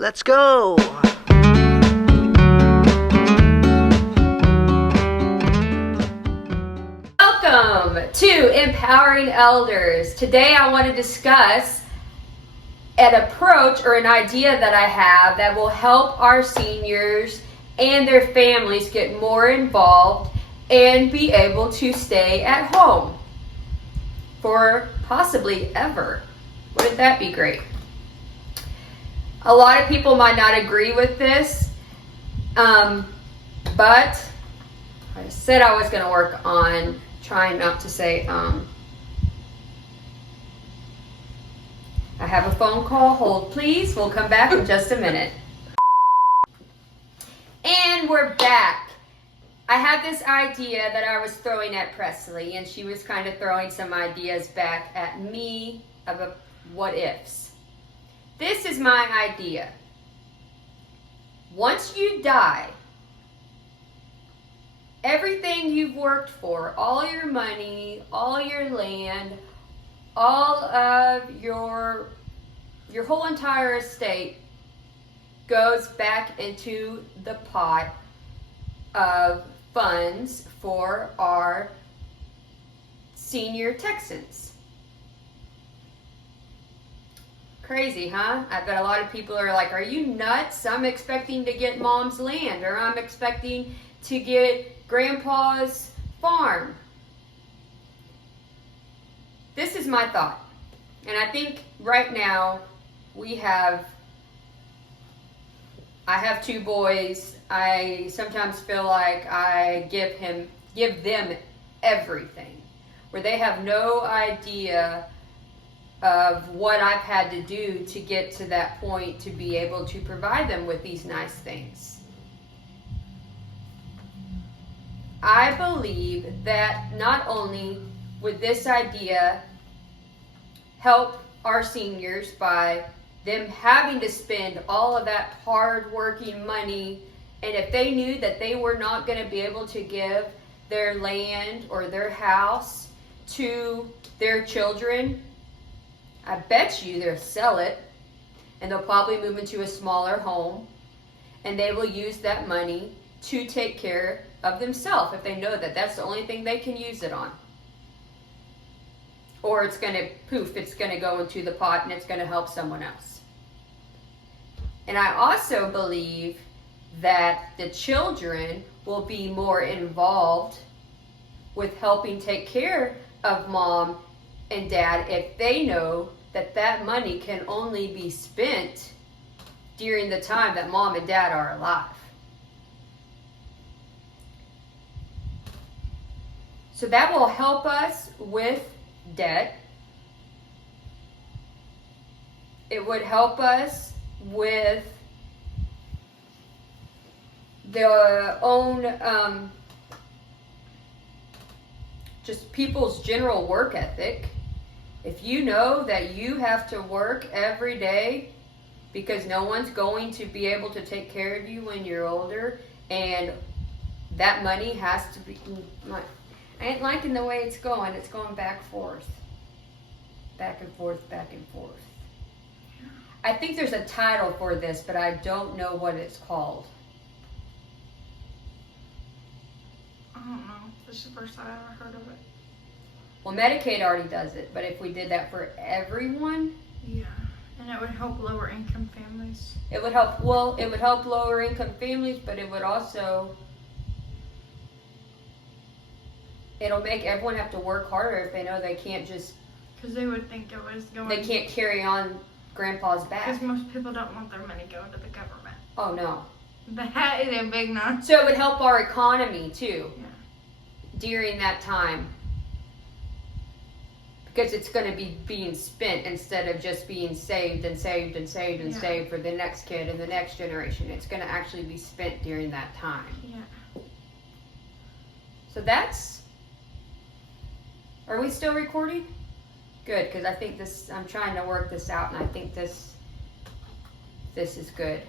Let's go. Welcome to Empowering Elders. Today I want to discuss an approach or an idea that I have that will help our seniors and their families get more involved and be able to stay at home for possibly ever. Wouldn't that be great? A lot of people might not agree with this, but I said I was going to work on trying not to say I have a phone call. Hold, please. We'll come back in just a minute. And we're back. I had this idea that I was throwing at Presley, and she was kind of throwing some ideas back at me about what ifs. This is my idea. Once you die, everything you've worked for, all your money, all your land, all of your whole entire estate goes back into the pot of funds for our senior Texans. Crazy, huh? I bet a lot of people are like, are you nuts? I'm expecting to get mom's land, or I'm expecting to get grandpa's farm. This is my thought. And I think right now I have two boys. I sometimes feel like I give them everything, where they have no idea of what I've had to do to get to that point to be able to provide them with these nice things. I believe that not only would this idea help our seniors by them having to spend all of that hard-working money, and if they knew that they were not going to be able to give their land or their house to their children, I bet you they'll sell it, and they'll probably move into a smaller home, and they will use that money to take care of themselves if they know that that's the only thing they can use it on. Or it's going to go into the pot and it's going to help someone else. And I also believe that the children will be more involved with helping take care of mom and dad if they know that that money can only be spent during the time that mom and dad are alive. So that will help us with debt. It would help us with their own just people's general work ethic. If you know that you have to work every day because no one's going to be able to take care of you when you're older, and that money has to be... I ain't liking the way it's going. It's going back and forth. Back and forth, back and forth. I think there's a title for this, but I don't know what it's called. I don't know. This is the first time I ever heard of it. Well, Medicaid already does it, but if we did that for everyone... Yeah, and it would help lower income families. It would help lower income families, but it would also... It'll make everyone have to work harder if they know they can't just... Because they would think it was going... They can't carry on grandpa's back. Because most people don't want their money going to the government. Oh, no. That is a big no. So it would help our economy, too, yeah, during that time. Because it's going to be being spent instead of just being saved and saved and saved and saved for the next kid and the next generation. It's going to actually be spent during that time. Yeah. So that's... Are we still recording? Good, because I think I'm trying to work this out, and I think this is good.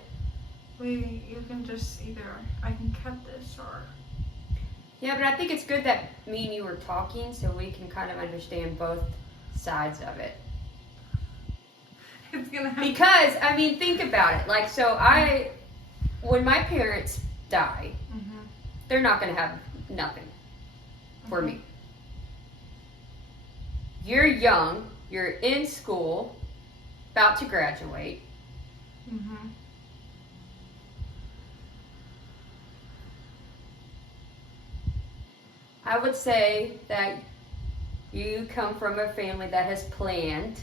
You can just I can cut this or... Yeah, but I think it's good that me and you were talking so we can kind of understand both sides of it. It's gonna happen. Because, I mean, think about it. Like, so when my parents die, they're not going to have nothing for me. You're young, you're in school, about to graduate. I would say that you come from a family that has planned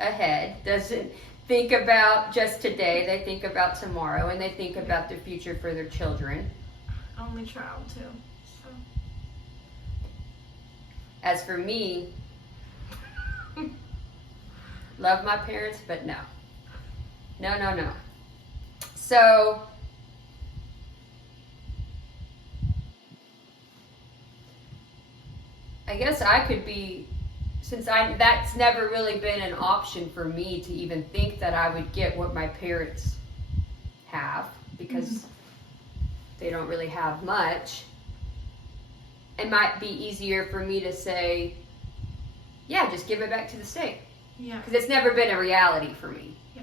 ahead, doesn't think about just today, they think about tomorrow, and they think about the future for their children. Only child too. So. As for me, love my parents, but no. No. So, I guess I could be, since that's never really been an option for me to even think that I would get what my parents have, because they don't really have much. It might be easier for me to say, yeah, just give it back to the state. Yeah. Because it's never been a reality for me. Yeah.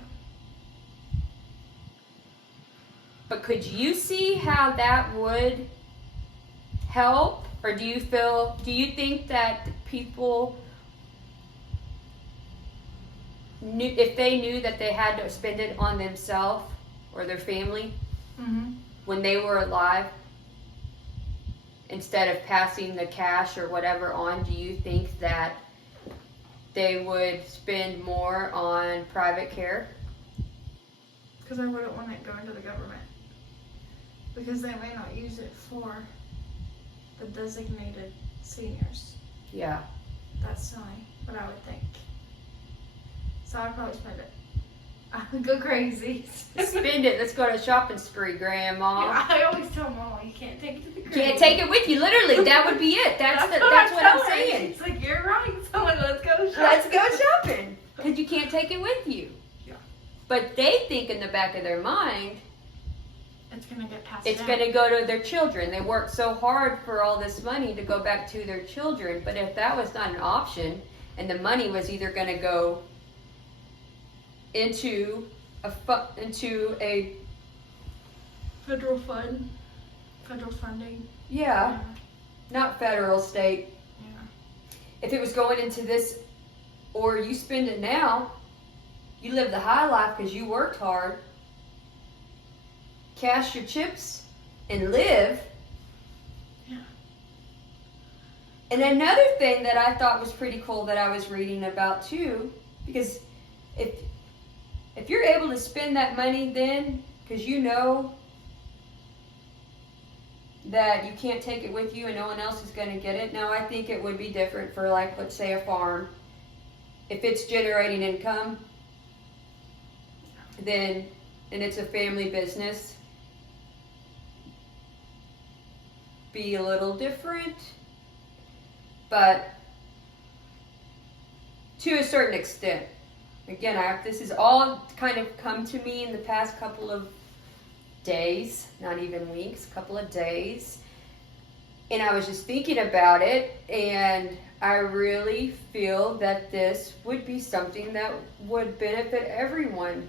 But could you see how that would help? Or do you think that people knew, if they knew that they had to spend it on themselves or their family when they were alive, instead of passing the cash or whatever on, do you think that they would spend more on private care? Because I wouldn't want it going to the government. Because they may not use it for the designated seniors. Yeah. That's what I would think. So I'd probably spend it. I would go crazy. Spend it. Let's go on a shopping spree, Grandma. Yeah, I always tell Mama, you can't take it to the grave. Can't take it with you. Literally, that would be it. That's what I'm saying. It's like, you're right. Someone, let's go shopping. Let's go shopping. Because you can't take it with you. Yeah. But they think in the back of their mind, it's going to get passed it's down. going to go to their children. They worked so hard for all this money to go back to their children. But if that was not an option, and the money was either going to go into a federal funding. Yeah, not federal, state. Yeah. If it was going into this, or you spend it now, you live the high life because you worked hard, cash your chips, and live. Yeah. And another thing that I thought was pretty cool that I was reading about too, because if you're able to spend that money then, because you know that you can't take it with you and no one else is going to get it. Now, I think it would be different for, like, let's say a farm. If it's generating income, then, and it's a family business, be a little different. But to a certain extent. Again, this has all kind of come to me in the past couple of days, not even weeks, couple of days. And I was just thinking about it, and I really feel that this would be something that would benefit everyone.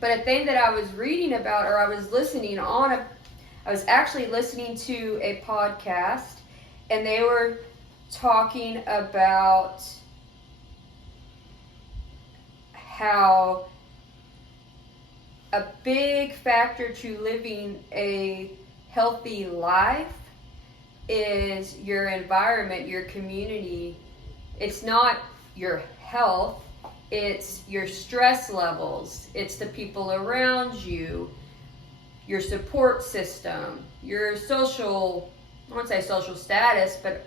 But a thing that I was reading about, or I was listening on, I was actually listening to a podcast, and they were talking about how a big factor to living a healthy life is your environment, your community. It's not your health, it's your stress levels, it's the people around you, your support system, your social, I won't say social status, but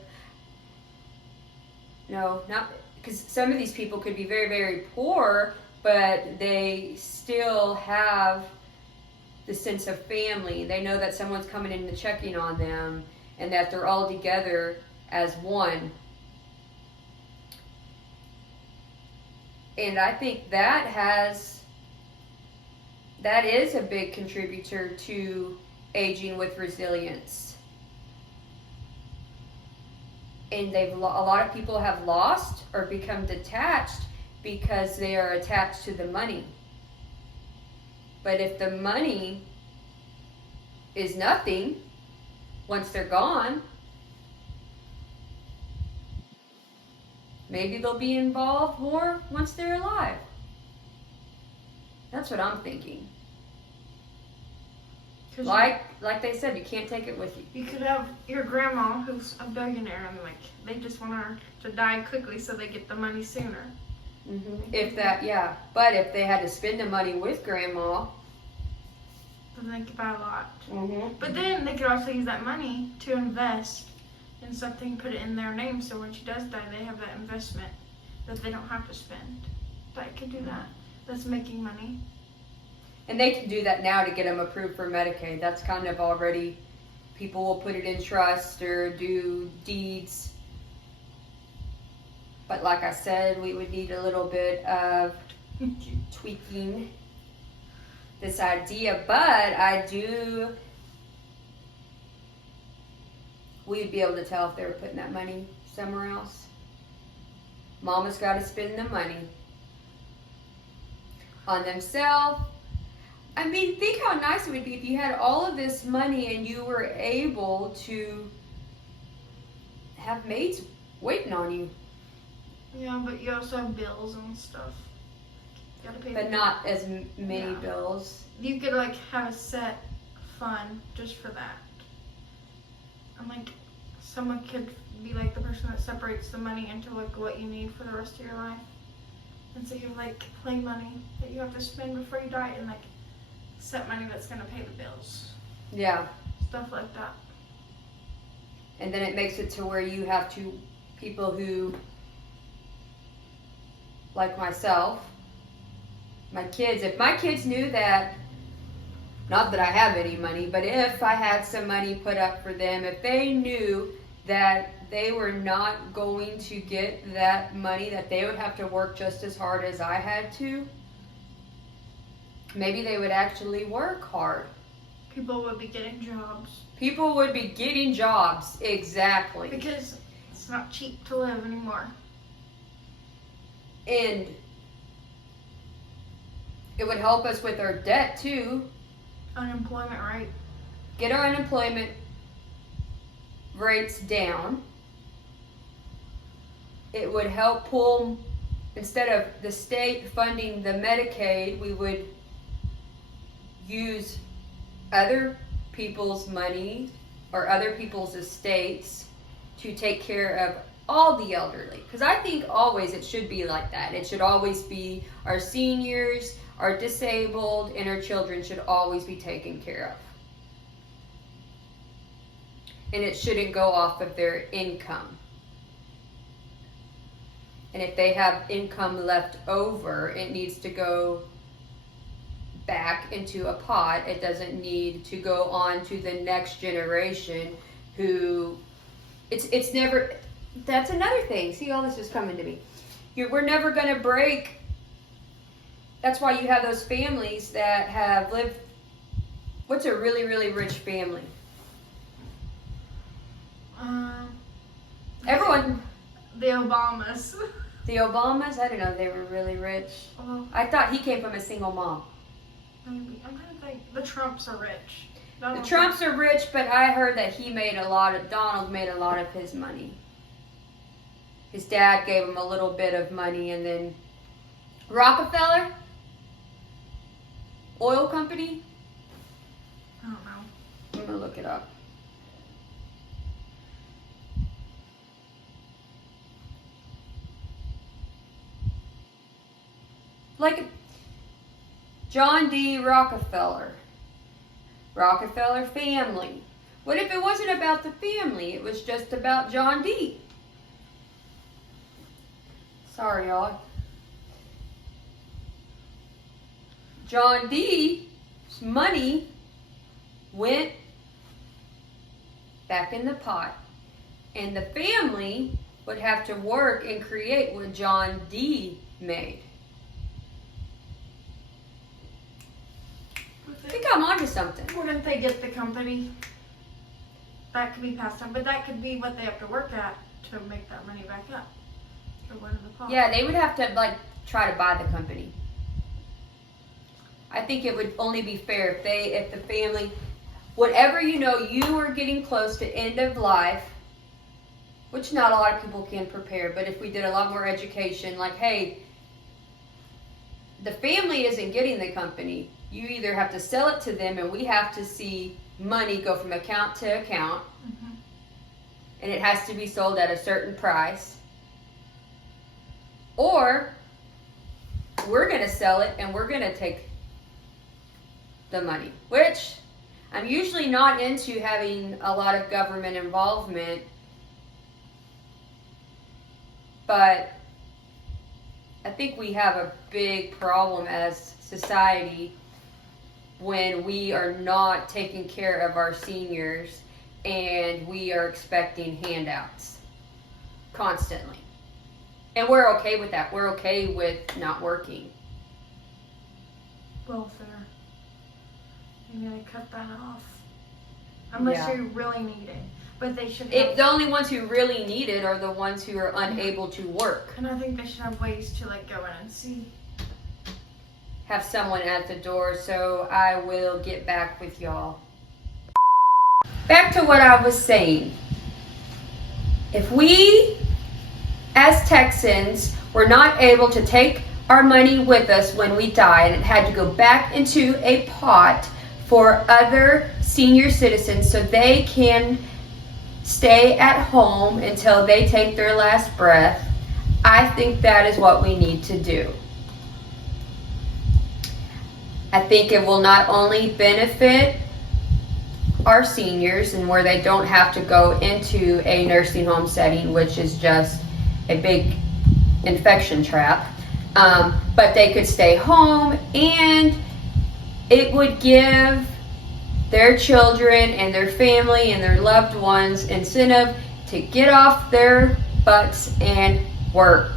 no, not, because some of these people could be very, very poor, but they still have the sense of family. They know that someone's coming in and checking on them, and that they're all together as one. And I think that is a big contributor to aging with resilience. And a lot of people have lost or become detached because they are attached to the money. But if the money is nothing once they're gone, maybe they'll be involved more once they're alive. That's what I'm thinking. Like they said, you can't take it with you. You could have your grandma who's a billionaire and like they just want her to die quickly so they get the money sooner. Mm-hmm. If that, yeah. But if they had to spend the money with grandma, then they could buy a lot. mm-hmm. But then they could also use that money to invest in something, put it in their name, so when she does die, they have that investment that they don't have to spend. But I could do that. That's making money. And they can do that now to get them approved for Medicaid. That's kind of already, people will put it in trust or do deeds. But like I said, we would need a little bit of tweaking this idea. But we'd be able to tell if they were putting that money somewhere else. Mama's got to spend the money on themselves. I mean, think how nice it would be if you had all of this money and you were able to have maids waiting on you. Yeah, but you also have bills and stuff. You gotta pay. But not as many bills. You could like have a set fund just for that. And like someone could be like the person that separates the money into like what you need for the rest of your life. And so you have like play money that you have to spend before you die and like set money that's gonna pay the bills. Yeah. Stuff like that. And then it makes it to where you have people who, like myself, my kids, if my kids knew that, not that I have any money, but if I had some money put up for them, if they knew that they were not going to get that money, that they would have to work just as hard as I had to, maybe they would actually work hard. People would be getting jobs. People would be getting jobs, exactly. Because it's not cheap to live anymore. And it would help us with our debt too. Unemployment rate. Get our unemployment rates down. It would help pull, instead of the state funding the Medicaid, we would use other people's money or other people's estates to take care of all the elderly. Because I think always it should be like that. It should always be our seniors, our disabled, and our children should always be taken care of. And it shouldn't go off of their income. And if they have income left over, it needs to go back into a pot. It doesn't need to go on to the next generation who, it's never, that's another thing. See, all this is coming to me. We're never going to break. That's why you have those families that have lived, what's a really, really rich family? Everyone. The Obamas. The Obamas? I didn't know they were really rich. I thought he came from a single mom. Maybe. I'm trying to think. The Trumps are rich. The Trumps are rich, but I heard that Donald made a lot of his money. His dad gave him a little bit of money, and then Rockefeller? Oil company? I don't know. I'm going to look it up. Like John D. Rockefeller. Rockefeller family. What if it wasn't about the family? It was just about John D. Sorry, y'all. John D.'s money went back in the pot. And the family would have to work and create what John D. made. I think I'm onto something. Wouldn't they get the company? That could be passed on, but that could be what they have to work at to make that money back up. Or one of the pots. Yeah, they would have to, like, try to buy the company. I think it would only be fair if the family, whatever you are getting close to end of life, which not a lot of people can prepare, but if we did a lot more education, like, hey, the family isn't getting the company. You either have to sell it to them, and we have to see money go from account to account, and it has to be sold at a certain price, or we're going to sell it and we're going to take the money, which I'm usually not into having a lot of government involvement, but I think we have a big problem as society when we are not taking care of our seniors and we are expecting handouts constantly. And we're okay with that. We're okay with not working. Welfare. Maybe they cut that off. Unless you really need it. But they should have... The only ones who really need it are the ones who are unable to work. And I think they should have ways to go in and see. Have someone at the door, so I will get back with y'all. Back to what I was saying. If we, as Texans, were not able to take our money with us when we die, and it had to go back into a pot for other senior citizens so they can stay at home until they take their last breath, I think that is what we need to do. I think it will not only benefit our seniors and where they don't have to go into a nursing home setting, which is just a big infection trap, but they could stay home, and it would give their children and their family and their loved ones incentive to get off their butts and work.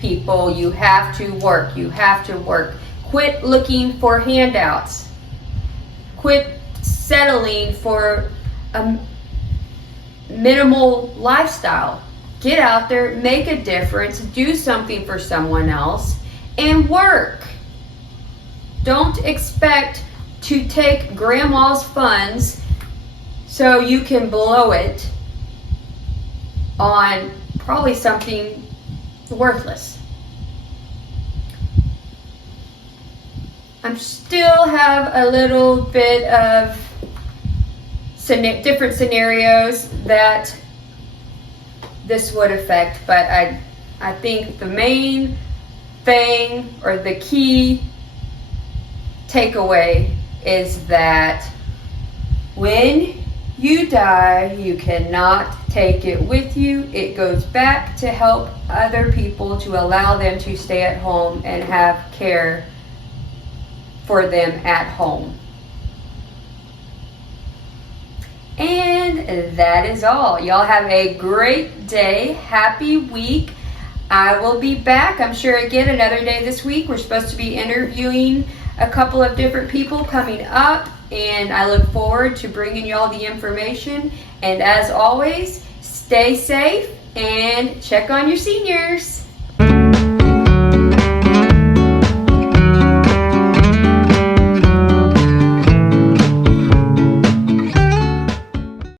People, you have to work. You have to work. Quit looking for handouts. Quit settling for a minimal lifestyle. Get out there, make a difference, do something for someone else, and work. Don't expect to take grandma's funds so you can blow it on probably something worthless. I still have a little bit of different scenarios that this would affect, but I think the main thing, or the key takeaway, is that when you die, you cannot take it with you. It goes back to help other people, to allow them to stay at home and have care for them at home. And that is all. Y'all have a great day. Happy week. I will be back, I'm sure, again another day this week. We're supposed to be interviewing a couple of different people coming up, and I look forward to bringing y'all the information. And as always, stay safe and check on your seniors.